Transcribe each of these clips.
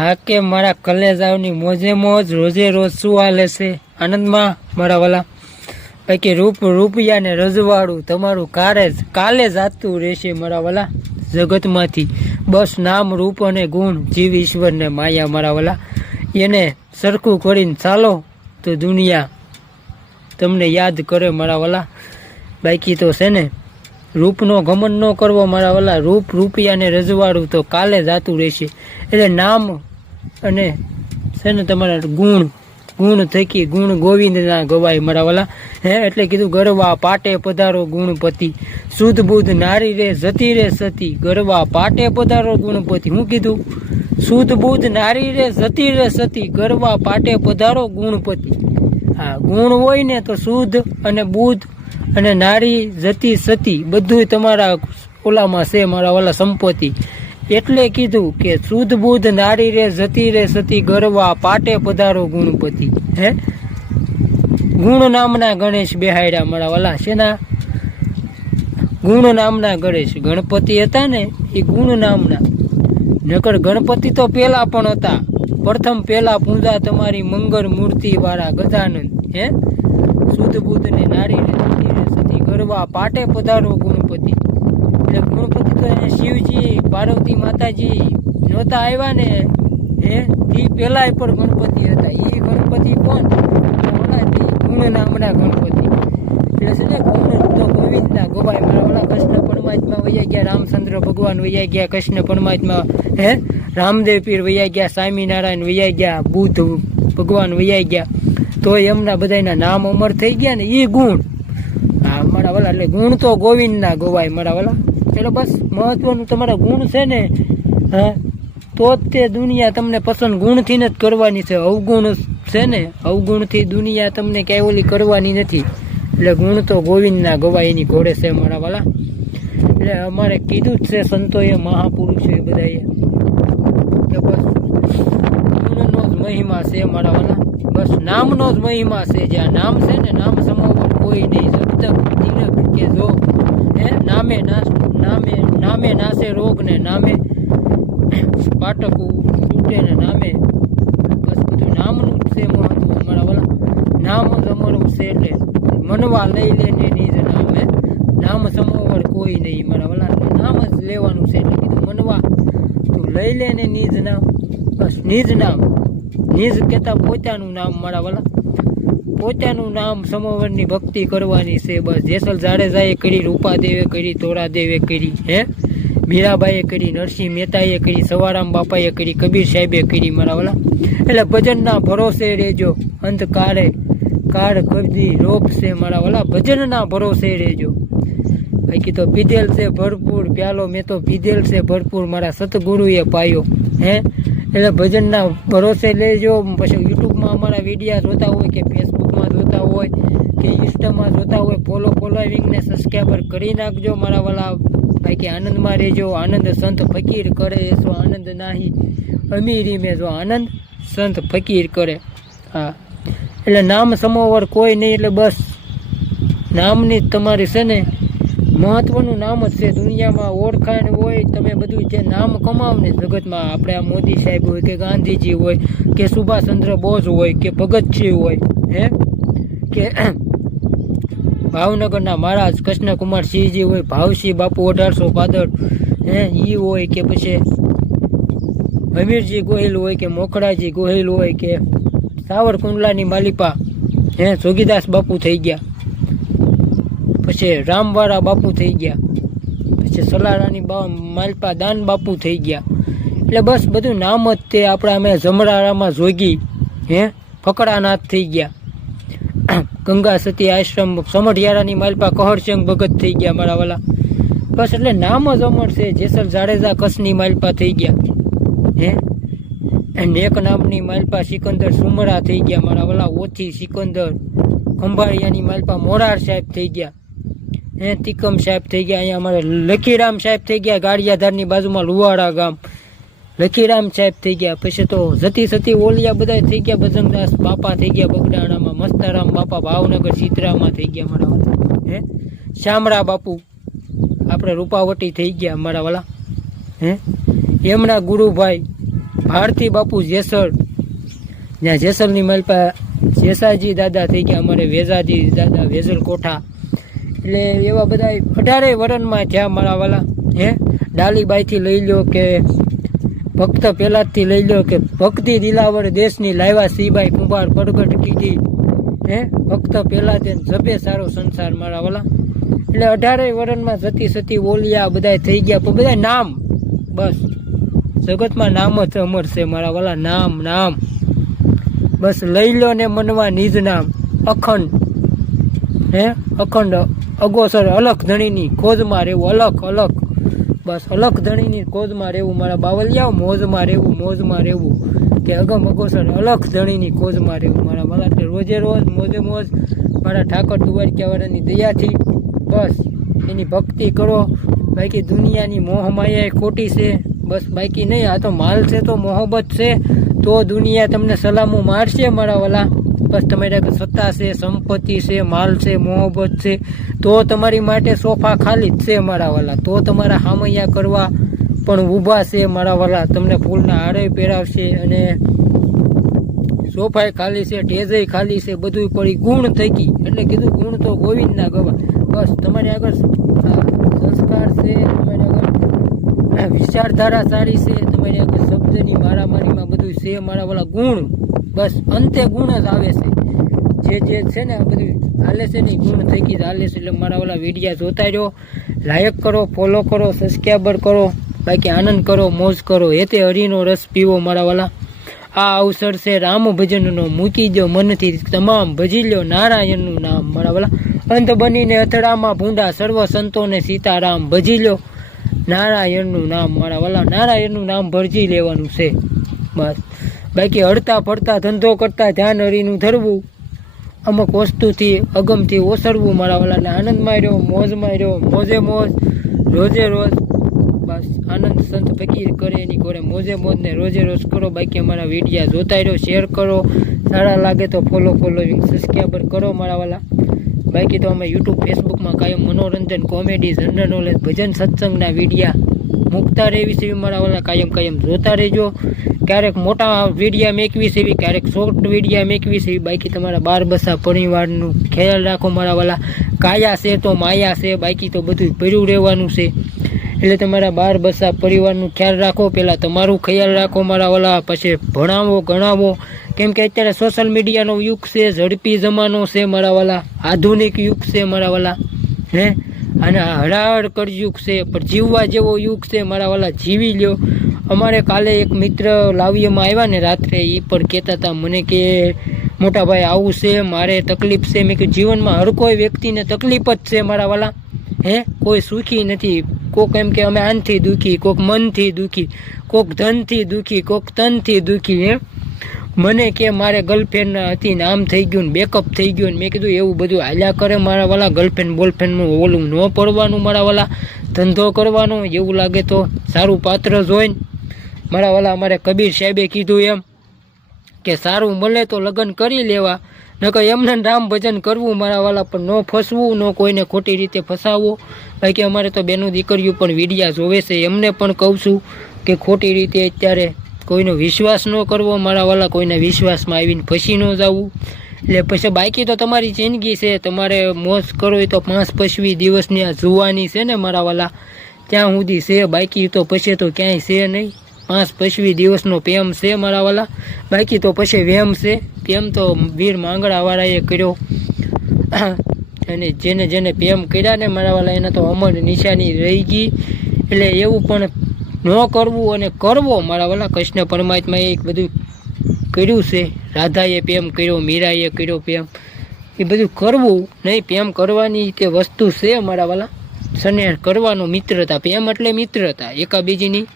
હા કે મારા કલેજાઓની મોજે મોજ રોજે રોજ શું હાલે છે આનંદમાં મારા વાલા બાકી રૂપિયા ને રજવાડું તમારું કાલે જાતું રહેશે મારા વાલા જગતમાંથી બસ નામ રૂપ અને ગુણ જીવ ઈશ્વર ને માયા મારા વાલા એને સરખું કરીને ચાલો તો દુનિયા તમને યાદ કરે મારા વાલા બાકી તો છે ને રૂપનો ઘમંડ ન કરવો મારા વાલા રૂપિયા ને રજવાડું તો કાલે જાતું રહેશે એટલે નામ અને છે ને તમારા ગુણ થકી ગુણ ગોવિંદના ગવાય મારા વાલા એટલે કીધું ગરવા પાટે પધારો ગુણપતિ શુદ્ધ બુદ્ધ નારી રે જતી રે સતી ગરવા પાટે પધારો ગુણપતિ હું કીધું શુદ્ધ બુદ્ધ નારી રે જતી રે સતી ગરવા પાટે પધારો ગુણપતિ હા ગુણ હોય ને તો શુદ્ધ અને બુદ્ધ અને નારી જતી સતી બધું તમારા ઓલામાં છે મારા વાલા સંપત્તિ એટલે કીધું કે શુદ્ધ બુદ્ધ નારી રે જતી રે સતી ગરવા પાટે પધારો ગુણપતિ ગુણ નામના ગણેશ બેહાડ્યા મારા વાલા શેના ગુણ નામના ગણેશ ગણપતિ હતા ને એ ગુણ નામના નકર ગણપતિ તો પેલા પણ હતા પ્રથમ પેલા પૂજા તમારી મંગળ મૂર્તિ વાળા ગજાનંદ શુદ્ધ બુદ્ધ ને નારી રે જતી રે સતી ગરવા પાટે પધારો ગુણપતિ એટલે ગુણપતિ તો એને શિવજી પાર્વતી માતાજી નહોતા આવ્યા ને એ પેલા પણ ગણપતિ હતા એ ગણપતિ કોણ ગુણ નામના ગણપતિ એટલે છે ને ગુણ તો ગોવિંદના ગોવાય મારા વાળા કૃષ્ણ પરમાત્મા વૈયા ગયા રામચંદ્ર ભગવાન વૈયા ગયા કૃષ્ણ પરમાત્મા રામદેવ પીર વૈયા ગયા સ્વામિનારાયણ વૈયા ગયા બુદ્ધ ભગવાન વૈયા ગયા તો એમના બધાના નામ અમર થઈ ગયા ને એ ગુણ હા મારા વાલા એટલે ગુણ તો ગોવિંદના ગોવાય મારા વાલા એટલે બસ મહત્વનું તમારા ગુણ છે ને તો જ તે દુનિયા તમને પસંદ ગુણથી જ કરવાની છે અવગુણ છે ને અવગુણથી દુનિયા તમને ક્યાંય ઓલી કરવાની નથી એટલે ગુણ તો ગોવિંદના ગવાય એની ઘોડે છે મારા વાલા એટલે અમારે કીધું જ છે સંતોએ મહાપુરુષોએ બધાએ કે બસ ગુણનો જ મહિમા છે મારા વાલા બસ નામનો જ મહિમા છે જ્યાં નામ છે ને નામ સમાવવાનું કોઈ નહીં શબ્દ તિલક કે જો નામે નાશે રોગ ને નામે પાટકું તૂટે ને નામે બસ બધું નામનું જ છે મહત્વ મારા વાલા નામ જ અમારું છે એટલે મનવા લઈ લે ને નિજ નામે નામ સમાવર કોઈ નહીં મારા વાલા નામ જ લેવાનું છે એટલે કીધું મનવા તું લઈ લે ને નિજ નામ બસ નિજ નામ નિજ કહેતા પોતાનું નામ મારા વાલા પોતાનું નામ સમોવરની ભક્તિ કરવાની છે બસ જેસલ જાડેજાએ કરી રૂપાદેવે કરી તોરાદેવે કરી મીરાબાઈએ કરી નરસિંહ મહેતાએ કરી સવારામ બાપાએ કરી કબીર સાહેબે કરી મારા વાલા એટલે ભજનના ભરોસે રહેજો અંધકારે કાળ કબજી રોપ છે મારા વાલા ભજનના ભરોસે રહેજો બાકી તો પીધેલ છે ભરપૂર પ્યાલો મેં તો પીધેલ છે ભરપૂર મારા સતગુરુએ પાયો એટલે ભજનના ભરોસે લેજો પછી યુટ્યુબમાં અમારા વિડીયા જોતા હોય કે ફેસબુકમાં જોતા હોય કે ઇન્સ્ટામાં જોતા હોય ફોલોવિંગને સબસ્ક્રાઈબર કરી નાખજો મારા વાલા બાકી આનંદમાં રહેજો આનંદ સંત ફકીર કરે એસો આનંદ નાહી અમીરી મેં જો આનંદ સંત ફકીર કરે હા એટલે નામ સમોવર કોઈ નહીં એટલે બસ નામની તમારી છે ને મહત્વનું નામ જ છે દુનિયામાં ઓળખાણ હોય તમે બધું જે નામ કમાવ ને જગતમાં આપણે આ મોદી સાહેબ હોય કે ગાંધીજી હોય કે સુભાષચંદ્ર બોઝ હોય કે ભગતસિંહ હોય કે ભાવનગરના મહારાજ કૃષ્ણકુમાર સિંહજી હોય ભાવસિંહ બાપુ 1800 પાદર ઈ હોય કે પછી હમીરજી ગોહિલ હોય કે મોખડાજી ગોહિલ હોય કે સાવરકુંડલાની માલિપા જોગીદાસ બાપુ થઈ ગયા પછી રામવાળા બાપુ થઈ ગયા પછી સલારાની માલપા દાન બાપુ થઈ ગયા એટલે બસ બધું નામ જ તે આપણા અમે જમરારામાં જોગી ફકડાનાથ થઈ ગયા ગંગા સતી આશ્રમ સમઢિયારાની માલપા કહરસિંહ ભગત થઈ ગયા મારા વાલા બસ એટલે નામ જ અમર છે જેસલ જાડેજા કચ્છની માલપા થઈ ગયા નેક નામની માલપા સિકંદર સુમરા થઈ ગયા મારા વાલા ઓછી સિકંદર ખંભાળિયાની માલપા મોરાર સાહેબ થઈ ગયા તિકમ સાહેબ થઈ ગયા અહીંયા અમારે લખીરામ સાહેબ થઈ ગયા ગાડિયાધારની બાજુમાં લુવાડા ગામ લખીરામ સાહેબ થઈ ગયા પછી તો જતી સતી ઓલિયા બધા થઈ ગયા બજરંગદાસ બાપા થઈ ગયા બગડાણામાં મસ્તારામ બાપા ભાવનગર ચિત્રામાં થઈ ગયા મારા વાલા શામળા બાપુ આપણે રૂપાવટી થઈ ગયા મારા વાલા એમના ગુરુભાઈ ભારતી બાપુ જેસર, જ્યાં જેસરની માલપા જેસાજી દાદા થઈ ગયા, અમારે વેજાજી દાદા વેજલ કોઠા, એટલે એવા બધા 18 વર્ષમાં થયા મારા વાલા. ડાલીબાઈથી લઈ લો કે ભક્ત પહેલાંથી લઈ લો કે ભક્તિ દિલાવર દેશની લાવ્યા સીબાઈ કુંભાર પ્રગટ કીધી. ભક્ત પહેલાં તેને જપે સારો સંસાર મારા વાલા. એટલે 18 વર્ષમાં સતી સતી ઓલિયા બધા થઈ ગયા, પણ બધા નામ, બસ જગતમાં નામ જ અમર છે મારા વાલા. નામ નામ બસ લઈ લો ને મનવા નિજ નામ. અખંડ અખંડ અગોસર અલખ ધણીની ખોજમાં રહેવું. અલખ બસ અલખ ધણીની ખોજમાં રહેવું મારા બાવલિયાઓ. મોજમાં રહેવું, મોજમાં રહેવું, કે અગમ અગોસર અલખ ધણીની ખોજમાં રહેવું મારા વાલા. એટલે રોજે રોજ મોજે મોજ મારા ઠાકર દ્વારકાવાળાની દયાથી બસ એની ભક્તિ કરો. બાકી દુનિયાની મોહમાયા ખોટી છે, બસ બાકી નહીં. આ તો માલ છે તો મોહબ્બત છે તો દુનિયા તમને સલામો મારશે મારા વાલા. બસ તમારી આગળ સત્તા છે, સંપત્તિ છે, માલ છે, મોહબ્બત છે તો તમારી માટે સોફા ખાલી જ છે મારા વાલા. તો તમારા હામૈયા કરવા પણ ઊભા છે મારા વાલા. તમને ફૂલના હારે પહેરાવશે અને સોફાય ખાલી છે, ટેજય ખાલી છે, બધું પડી ગુણ થઈ ગઈ. એટલે કીધું ગુણ તો ગોવિંદના ગવા. બસ તમારી આગળ સંસ્કાર છે, તમારી આગળ વિચારધારા સારી છે, તમારી આગળ શબ્દની મારામારીમાં બધું છે મારા વાલા. ગુણ બસ અંતે ગુણ જ આવે છે. જે છે ને આ બધું હાલે છે ને ગુણ થઈ ગઈ હાલે છે. એટલે મારા વાલા વિડીયા જોતા રહ્યો, લાયક કરો, ફોલો કરો, સબસ્ક્રાઈબર કરો, બાકી આનંદ કરો, મોજ કરો, હેતે હરિનો રસ પીવો મારા વાલા. આ અવસર છે રામ ભજનનો, મૂકી દો મનથી તમામ, ભજી લ્યો નારાયણનું નામ મારા વાલા. અંત બનીને અથડામાં ભૂંડા, સર્વ સંતોને સીતારામ, ભજી લ્યો નારાયણનું નામ મારા વાલા. નારાયણનું નામ ભરજી લેવાનું છે બસ. બાકી હડતા ફરતા ધંધો કરતા ધ્યાન હરીનું ધરવું, અમુક વસ્તુથી અગમથી ઓસરવું મારા વાલા. એટલે આનંદમાં રહ્યો, મોજમાં રહ્યો, મોજે મોજ, રોજે રોજ બસ આનંદ સંત ફકીર કરે એની ઘોડે મોજે મોજ ને રોજે રોજ કરો. બાકી અમારા વિડીયા જોતા રહ્યો, શેર કરો, સારા લાગે તો ફોલો સબસ્ક્રાઈબર કરો મારા વાલા. બાકી તો અમે યુટ્યુબ ફેસબુકમાં કાયમ મનોરંજન, કોમેડી, જનરલ નોલેજ, ભજન સત્સંગના વિડીયા મૂકતા રહેવી છે મારા વાલા. કાયમ જોતા રહેજો. ક્યારેક મોટા વિડીયા મેકવી છે, ક્યારેક શોર્ટ વિડીયા મેકવી છે. બાકી તમારા બાર બસા પરિવારનું ખ્યાલ રાખો મારા વાલા. કાયા છે તો માયા છે, બાકી તો બધું ભર્યું રહેવાનું છે. એટલે તમારા બાર બસા પરિવારનું ખ્યાલ રાખો. પહેલાં તમારું ખ્યાલ રાખો મારા વાલા, પછી ભણાવો ગણાવો. કેમ કે અત્યારે સોશિયલ મીડિયાનો યુગ છે, ઝડપી જમાનો છે મારા વાલા, આધુનિક યુગ છે મારા વાલા. અને હળાહળ કળયુગ છે, પણ જીવવા જેવો યુગ છે મારા વાલા. જીવી લ્યો. અમારે કાલે એક મિત્ર લાવીએમાં આવ્યા ને રાત્રે, એ પણ કહેતા હતા મને કે મોટા ભાઈ આવું છે, મારે તકલીફ છે. મેં કીધું જીવનમાં હર કોઈ વ્યક્તિને તકલીફ જ છે મારા વાલા. કોઈ સુખી નથી. કોક એમ કે અમે આનથી દુઃખી, કોક મનથી દુઃખી, કોક ધનથી દુઃખી, કોક તનથી દુઃખી. મને કે મારે ગર્લફ્રેન્ડ હતી ને આમ થઈ ગયું ને બેકઅપ થઈ ગયું ને. મેં કીધું એવું બધું હાલ્યા કરે મારા વાલા. ગર્લફ્રેન્ડ બોલફ્રેન્ડનું ઓલું ન પડવાનું મારા વાલા. ધંધો કરવાનો, એવું લાગે તો સારું પાત્ર જોઈને મારા વાલા. અમારે કબીર સાહેબે કીધું એમ કે સારું મળે તો લગ્ન કરી લેવા, નકર એમને રામ ભજન કરવું મારા વાલા. પણ ન ફસવું, ન કોઈને ખોટી રીતે ફસાવવું. બાકી અમારે તો બેનું દીકરીઓ પણ વિડીયા જોવે છે, એમને પણ કહું છું કે ખોટી રીતે અત્યારે કોઈનો વિશ્વાસ ન કરવો મારા વાલા. કોઈના વિશ્વાસમાં આવીને ફસી ન જવું. એટલે પછી બાકી તો તમારી જિંદગી છે, તમારે મોજ કરો. એ તો 5-25 દિવસની આ જુવાની છે ને મારા વાલા, ત્યાં સુધી છે. બાકી તો પછી તો ક્યાંય છે નહીં. 5-25 દિવસનો પ્રેમ છે મારા વાલા. બાકી તો પછી વેમ છે. પ્રેમ તો વીર માંગડાવાળાએ કર્યો, અને જેને જેને પ્રેમ કર્યા ને મારા વાલા એના તો અમર નિશાની રહી ગઈ. એટલે એવું પણ ન કરવું અને કરવો મારા વાલા. કૃષ્ણ પરમાત્માએ એક બધું કર્યું છે. રાધાએ પ્રેમ કર્યો, મીરાએ કર્યો પ્રેમ, એ બધું કરવું નહીં. પ્રેમ કરવાની તે વસ્તુ છે મારા વાલા. સ્નેહ કરવાનો, મિત્રતા. પ્રેમ એટલે મિત્રતા, એકાબીજીની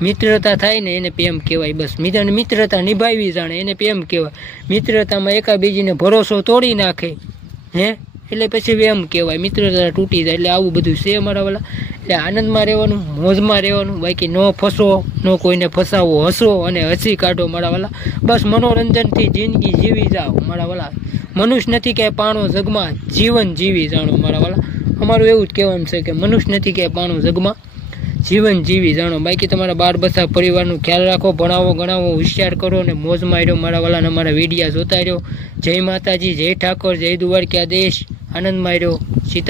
મિત્રતા થાય ને એને પ્રેમ કહેવાય. બસ મિત્રતા નિભાવી જાણે એને પ્રેમ કહેવાય. મિત્રતામાં એકાબીજીને ભરોસો તોડી નાખે એટલે પછી એમ કહેવાય. મિત્રતા તૂટી જાય. એટલે આવું બધું છે મારા વાલા. એટલે આનંદમાં રહેવાનું, મોજમાં રહેવાનું. બાકી ન ફસો, ન કોઈને ફસાવો, હસો અને હસી કાઢો મારા વાલા. બસ મનોરંજનથી જિંદગી જીવી જાઓ મારા વાલા. મનુષ્ય નથી કે પાણો જગમાં, જીવન જીવી જાણો મારા વાલા. અમારું એવું જ કહેવાનું છે કે મનુષ્ય નથી કે પાણો જગમાં, જીવન જીવી જાણો. બાકી તમારા બાર બસા પરિવારનું ખ્યાલ રાખો, ભણાવો ગણાવો, હોશિયાર કરો અને મોજમાં રહ્યો મારા વાલા. અમારા વિડીયા જોતા રહ્યો. જય માતાજી, જય ઠાકોર, જય દ્વારકાધીશ. આનંદમાં રહ્યો. સીતા